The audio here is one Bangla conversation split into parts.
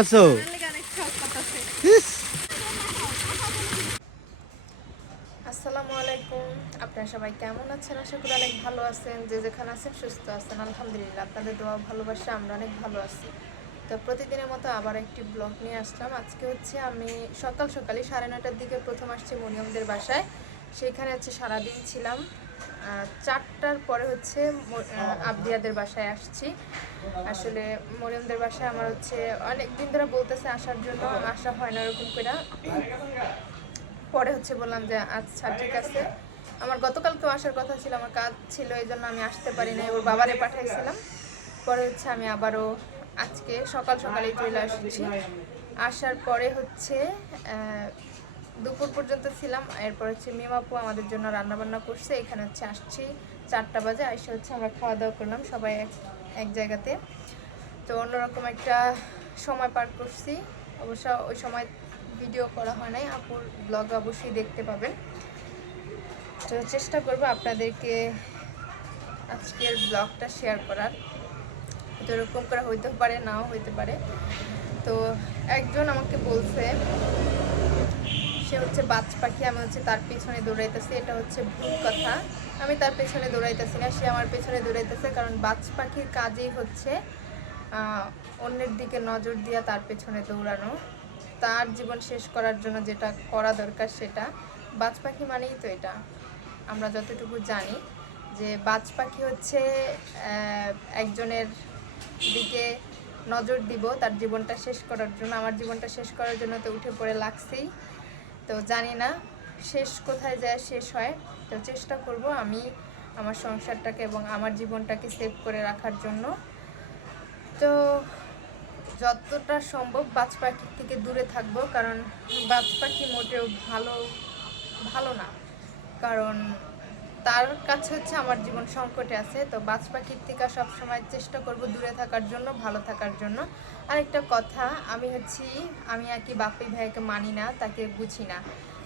আছো আসসালামু আলাইকুম। আপনারা সবাই কেমন আছেন? আশা করি অনেক ভালো আছেন। যে যেখানে আছেন সুস্থ আছেন, আলহামদুলিল্লাহ। আপনাদের দোয়া ভালোবাসা আমরা অনেক ভালো আছি। তো প্রতিদিনের মতো আবার একটি ব্লগ নিয়ে আসলাম। আজকে হচ্ছে আমি সকালই 9:30টার দিকে প্রথম আসছি মরিয়মদের বাসায়। সেইখানে হচ্ছে সারাদিন ছিলাম। 4টার পরে হচ্ছে আবদিয়াদের বাসায় আসছি। আসলে মরিয়মদের বাসায় আমার হচ্ছে অনেক দিন ধরে বলতেছে আসার জন্য, আসা হয় না ওরকম করে। পরে হচ্ছে বললাম যে আচ্ছা ঠিক আছে। আমার গতকালকেও আসার কথা ছিল, আমার কাজ ছিল, এই জন্য আমি আসতে পারি না, ওর বাবারে পাঠাইছিলাম। পরে হচ্ছে আমি আবারও আজকে সকালেই চলে আসছি। আসার পরে হচ্ছে দুপুর পর্যন্ত ছিলাম। এরপর হচ্ছে মিমাপু আমাদের জন্য রান্নাবান্না করছে। এখানে হচ্ছে আসছি 4টা বাজে। এসে হচ্ছে আমরা খাওয়া দাওয়া করলাম সবাই এক জায়গাতে। তো অন্যরকম একটা সময় পার করছি। অবশ্য ওই সময় ভিডিও করা হয় নাই, আপুর ব্লগ অবশ্যই দেখতে পাবেন। তো চেষ্টা করব আপনাদেরকে আজকের ব্লগটা শেয়ার করার। তো এরকম করে হইতে পারে, নাও হইতে পারে। তো একজন আমাকে বলছে সে হচ্ছে বাজ পাখি, আমি হচ্ছে তার পেছনে দৌড়াইতেছি। এটা হচ্ছে ভুল কথা। আমি তার পেছনে দৌড়াইতেছি না, সে আমার পেছনে দৌড়াইতেছে। কারণ বাজ পাখির কাজই হচ্ছে অন্যের দিকে নজর দিয়া তার পেছনে দৌড়ানো, তার জীবন শেষ করার জন্য যেটা করা দরকার সেটা। বাজ পাখি মানেই তো এটা। আমরা যতটুকু জানি যে বাজ পাখি হচ্ছে একজনের দিকে নজর দিব তার জীবনটা শেষ করার জন্য। আমার জীবনটা শেষ করার জন্য তো উঠে পড়ে লাগছেই। তো জানি না শেষ কোথায় যায় শেষ হয়। তো চেষ্টা করব আমি আমার সংসারটাকে এবং আমার জীবনটাকে সেভ করে রাখার জন্য। তো যতটা সম্ভব বাজ পাখির থেকে দূরে থাকবো, কারণ বাজ পাখি মোটেও ভালো না। কারণ তার কাছে হচ্ছে আমার জীবন সংকটে আছে। তো বাজ পাখির থেকে সবসময় চেষ্টা করব দূরে থাকার জন্য, ভালো থাকার জন্য। আরেকটা কথা, আমি আর কি বাপ্পি ভাইয়াকে মানি না, তাকে বুঝি না।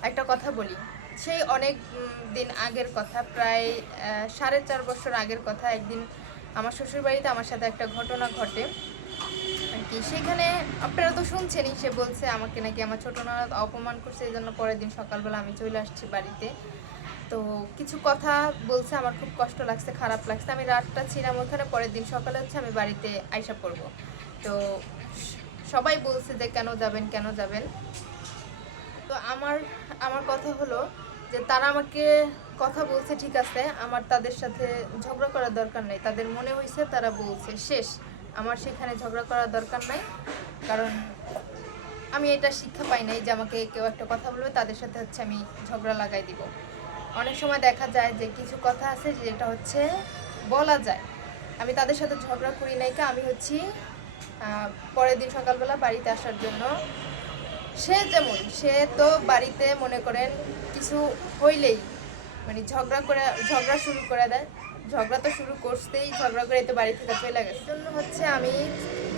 একটা কথা বলি, সেই অনেক দিন আগের কথা, প্রায় 4.5 বছর আগের কথা। একদিন আমার শ্বশুরবাড়িতে আমার সাথে একটা ঘটনা ঘটে আর কি। সেখানে আপনারা তো শুনছেনই, সে বলছে আমাকে নাকি আমার ছোট ননদ অপমান করছে, এই জন্য পরের দিন সকালবেলা আমি চলে আসছি বাড়িতে। তো কিছু কথা বলছে, আমার খুব কষ্ট লাগছে, খারাপ লাগছে। আমি রাতটা ছিলাম ওখানে, পরের দিন সকালে হচ্ছে আমি বাড়িতে আইসা পড়বো। তো সবাই বলছে যে কেন যাবেন। তো আমার কথা হলো যে তারা আমাকে কথা বলছে, ঠিক আছে, আমার তাদের সাথে ঝগড়া করার দরকার নেই। তাদের মনে হয়েছে, তারা বলছে, শেষ। আমার সেখানে ঝগড়া করার দরকার নাই। কারণ আমি এটা শিক্ষা পাই নাই যে আমাকে কেউ একটা কথা বলবে তাদের সাথে হচ্ছে আমি ঝগড়া লাগাই দিব। অনেক সময় দেখা যায় যে কিছু কথা আছে যেটা হচ্ছে বলা যায়। আমি তাদের সাথে ঝগড়া করি নাই, আমি হচ্ছি পরের দিন সকালবেলা বাড়িতে আসার জন্য। সে তো বাড়িতে মনে করেন কিছু হইলেই মানে ঝগড়া শুরু করে দেয়। ঝগড়া তো শুরু করতেই, ঝগড়া করে তো বাড়ি থেকে চলে গেছে। জন্য হচ্ছে আমি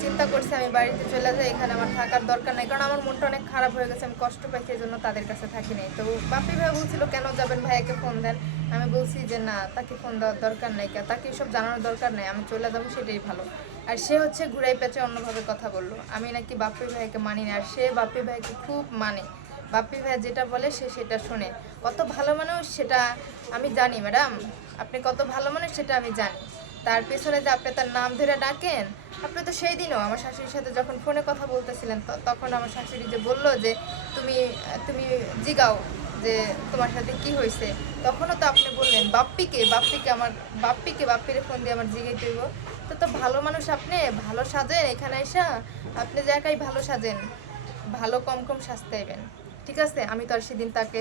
চিন্তা করছি আমি বাড়িতে চলে যাই, এখানে আমার থাকার দরকার নেই। কারণ আমার মনটা অনেক খারাপ হয়ে গেছে, আমি কষ্ট পাইছি, এই জন্য তাদের কাছে থাকি নাই। তো বাপি ভাই বলছিল কেন যাবেন, ভাইয়াকে ফোন দেন। আমি বলছি যে না, তাকে ফোন দেওয়ার দরকার নেই, তাকে এসব জানানোর দরকার নেই, আমি চলে যাবো সেটাই ভালো। আর সে হচ্ছে ঘুরাই পেঁচে অন্যভাবে কথা বললো। আমি নাকি বাপ্পি ভাইকে মানি না, আর সে বাপ্পি ভাইকে খুব মানে। বাপ্পি ভাই যেটা বলে সে সেটা শোনে। কত ভালো মানুষ সেটা আমি জানি ম্যাডাম, আপনি কত ভালো মানুষ সেটা আমি জানি। তার পেছনে যে আপনি তার নাম ধরে ডাকেন, আপনি তো সেই দিনও আমার শাশুড়ির সাথে যখন ফোনে কথা বলতেছিলেন তখন আমার শাশুড়ি যে বললো যে তুমি তুমি জিগাও যে তোমার সাথে কি হয়েছে, তখনও তো আপনি বললেন বাপ্পিরে ফোন দিয়ে আমার জিগাই দেব। তো ভালো মানুষ, আপনি ভালো সাজেন এখানে এসা, আপনি যে একাই ভালো সাজেন, ভালো কম সাজতে হইবেন। ঠিক আছে, আমি তো আর সেদিন তাকে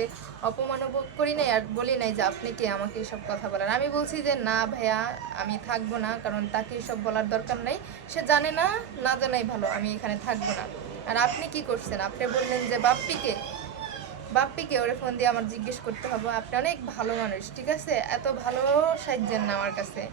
অপমান করি নাই আর বলি নাই যে আপনি কি আমাকে এসব কথা বলার। আমি বলছি যে না ভাইয়া, আমি থাকবো না, কারণ তাকে এসব বলার দরকার নেই। সে জানে না, না জানাই ভালো, আমি এখানে থাকবো না। আর আপনি কি করছেন, আপনি বললেন যে বাপ্পিকে ওরে ফোন দিয়ে আমার জিজ্ঞেস করতে হবে। আপনি অনেক ভালো মানুষ, ঠিক আছে, এত ভালো সাজছেন না আমার কাছে,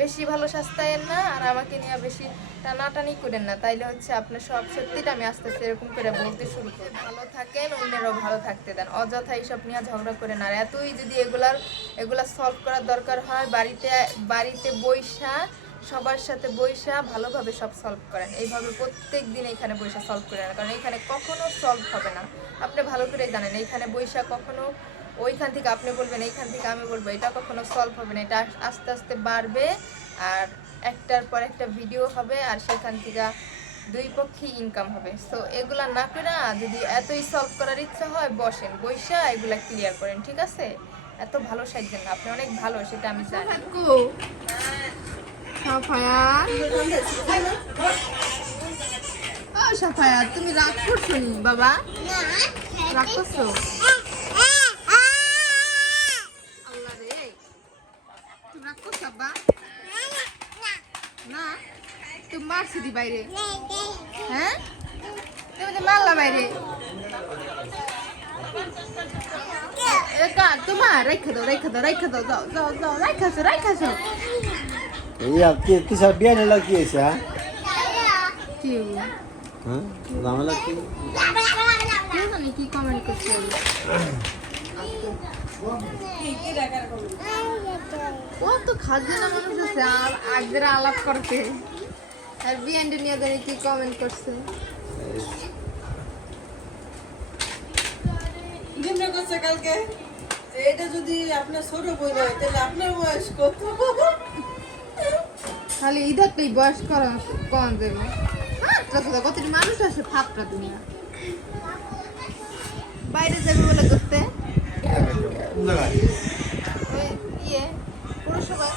বেশি ভালো সাজতেন না, আর আমাকে নিয়ে বেশি টানাটানি করেন না, তাইলে হচ্ছে আপনার সব সত্যিটা আমি আস্তে আস্তে এরকম করে বলতে শুরু করি। ভালো থাকেন, অন্যেরও ভালো থাকতে দেন, অযথা এইসব নিয়ে ঝগড়া করেন। আর এতই যদি এগুলা সলভ করার দরকার হয়, বাড়িতে বইসা সবার সাথে বইসা ভালোভাবে সব সলভ করেন। এইভাবে প্রত্যেক দিন এখানে বইসা সলভ করেন, কারণ এখানে কখনো সলভ হবে না। আপনি ভালো করে জানেন এইখানে বইসা কখনো ওইখান থেকে আপনি বলবেন, এইখান থেকে আমি বলবো, এটা কখনো সলভ হবে না। এটা আস্তে আস্তে বাড়বে আর একটার পর একটা ভিডিও হবে আর সেখান থেকে দুই পক্ষেই ইনকাম হবে। সো এগুলা না করে যদি এতই সলভ করার ইচ্ছা হয় বসেন, বইসা এগুলা ক্লিয়ার করেন, ঠিক আছে? এত ভালো সাজছেন না, আপনি অনেক ভালো, সেটা আমি জানি। সাফায়া তুমি রাগ করছো নি বাবা? রাগ করছো? আল্লাহ রে, তুমি রাগ করছো বাবা? না তুমি মারছি দি বাইরে? হ্যাঁ তুমি তো মারলা বাইরে। তোমার রেখে দাও, রেখে দাও, রেখে দাও, দাও দাও দাও, রাখাছো রাখাছো। কিসব বিয়ে নিল কি হয়েছে? কি ঝামেলা কি? জানি কি কমেন্ট করছে। ও তো খাজনা মানুষ আছে আর আগের আলাপ করতে, আর বিএনডি নিয়ে জানি কি কমেন্ট করছে। কালকে এটা যদি আপনার ছোট বই হয় তাহলে আপনার বয়স কত? খালি ইধারটাই বয়স করা কম দেবে। কত মানুষ আছে ফাপটা দুনিয়া, বাইরে যাবে বলে করতে ইয়ে পুরসভা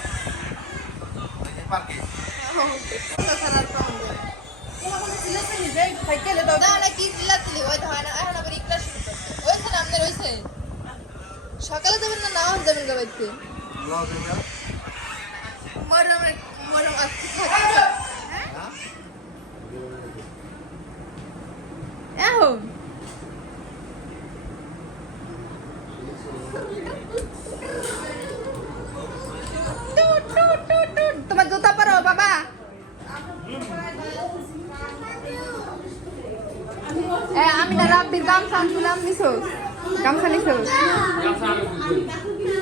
সকালে যাবেন না নাও যাবেন গাইতে? এখন তোমার জুতা পরো বাবা। আমি না রাব্বির গামছা আনছিলাম, নিছো? গামছা নিছো?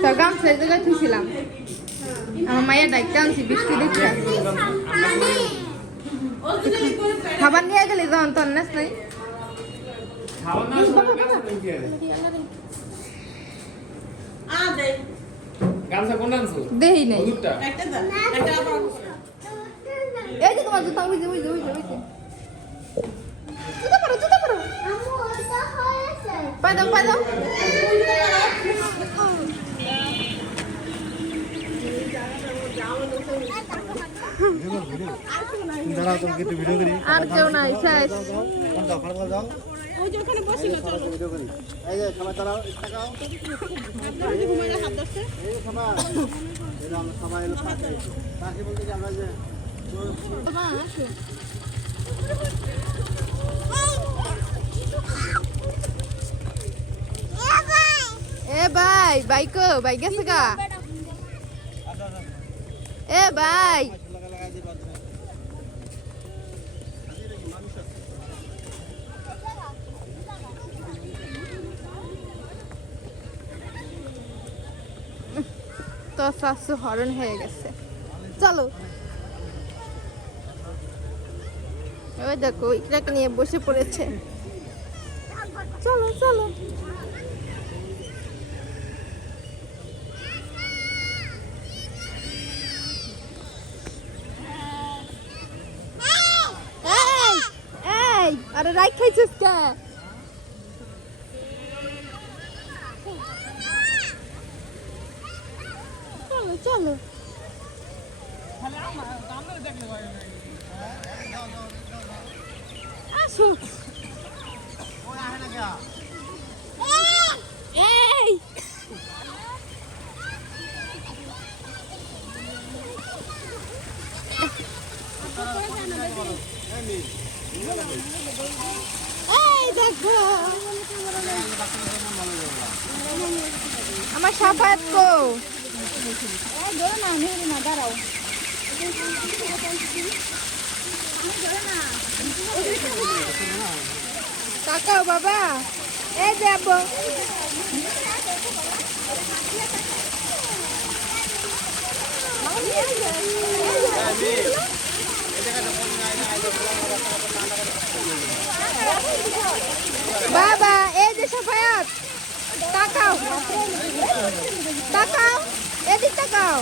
তো গামছা এই জায়গায় থুইছিলাম। আমার মায়ের ডাইতে আনছি বৃষ্টি দেখতে। খাবার নিয়ে গেলি যখন তোর নেস নাই? দেই নাই। এই যে তোমার জুতা, ওই যে ওই যে ওই যে ওই যে জুতা পরো, জুতা পরো। পাই দাও, পাই দাও। আর কেউ নাই, শেষ। এ ভাই, বাইকো বাইক গেছে গা। এ ভাই তো শাশু হরণ হয়ে গেছে। চলো ওই দেখো ইকরাকে নিয়ে বসে পড়েছে। চলো চলো। আরে রাইট খাইছিস কে? চলো চলো। আসো। এই দেখো আমার সাফায়াত কো। ধরো না, আমি না দাঁড়াও। তাকাও বাবা, এই যাবো। বাবা এই যে সাফায়াত তাকাও তাকাও এদিক তাকাও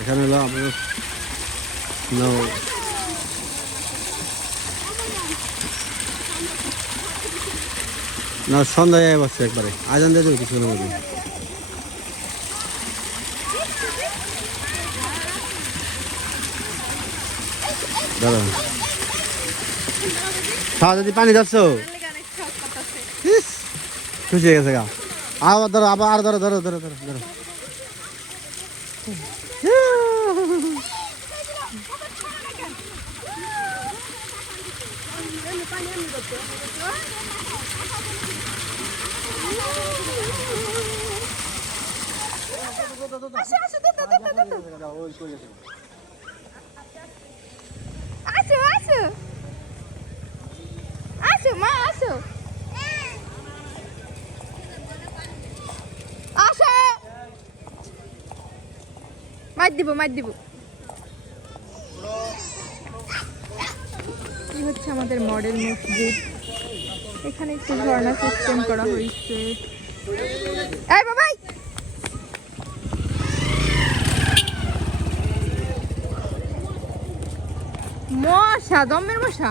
এখানে হলো আপনার না সন্ধ্যায় বসছে একবারে আজান দিয়ে দেবে কিছুক্ষণের মধ্যে দাদা খাওয়া যদি পানি যাচ্ছ খুশি হয়ে গেছে গা আবার ধরো আবার ধরো ধরো ধরো ধরো ধরো আসো আসো আসো মা আসো আসো মার দিব কি হচ্ছে আমাদের মডেল মসজিদ এখানে একটু ঝর্ণা সিস্টেম করা হয়েছে এই বাবাই মশা দমের মশা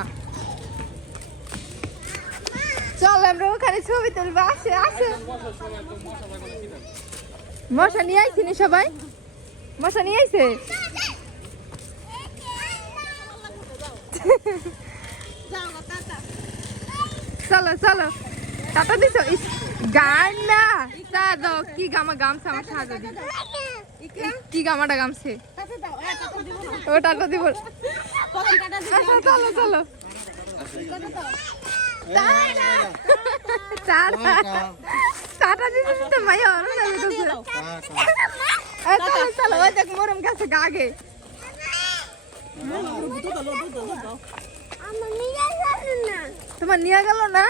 চল আমরা ওখানে ছবি তুলবো আসে আসে মশা নিয়ে আইছি নি সবাই মশা নিয়ে আইছে চলো চলো টাটা দিছো গান না তা দাও কি গামা গামছা আমার সাজা দি কি গামাটা গামছে ও টাটা দিব চলো চলো টাটা দিছিস তো ভাই চলো চলো ওই দেখ মরম গাছে গাগে তোমার নিয়ে গেল না